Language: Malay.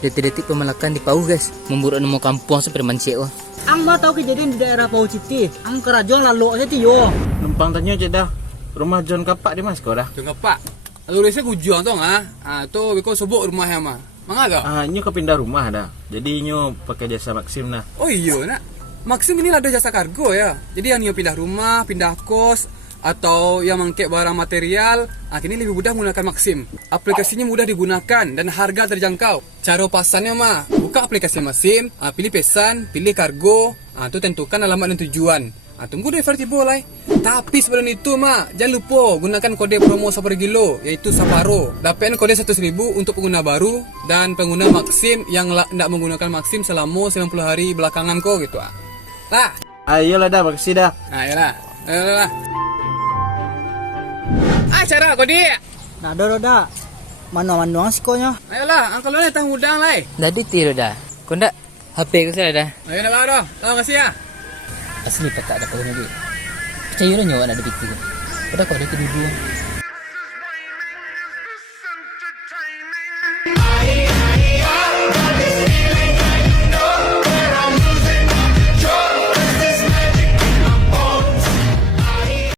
Detik-detik pemelakan di Pau guys. Memburu nemu kampung seperti mancik wah. Ang ba tahu kejadian di daerah Pau Citi. Ang kerajaan lalu aja ti yo. Numpang tanya aja dah. Rumah John kapak di mas kau dah. Tengok pak. Lalu rasa kujuang tu tu biko sebut rumahnya mah. Mangga ga? Nyo kepindah rumah dah. Jadi nyo pakai jasa Maxim nah. Oh iya nak. Maxim ini ada jasa kargo ya. Jadi yang pindah rumah, pindah kos atau yang mangkek barang material, kini lebih mudah menggunakan Maxim. Aplikasinya mudah digunakan dan harga terjangkau. Cara pasannya mah, buka aplikasi Maxim, pilih pesan, pilih kargo, tu tentukan alamat dan tujuan. Tunggu delivery tiba lah. Tapi sebelum itu mah, jangan lupa gunakan kode promo Saparo Gilo, yaitu Saparo. Dapatkan kode 1.000 untuk pengguna baru dan pengguna Maxim yang tidak menggunakan Maxim selama 90 hari belakangan kok gitu Lah. Ayolah dah, makasih dah. Ayolah. Cara kode. Nah, doda. Manu-manuang sikonya. Ayolah, angkal lu tang udang lah. Tadi tiru dah. Kau ndak HP ku saya dah. Ayo nak dah. Terima kasih ya. Asli petak ada kau nanti. Percaya lah nyawa nak ada gitu. Pada kau ada kedua.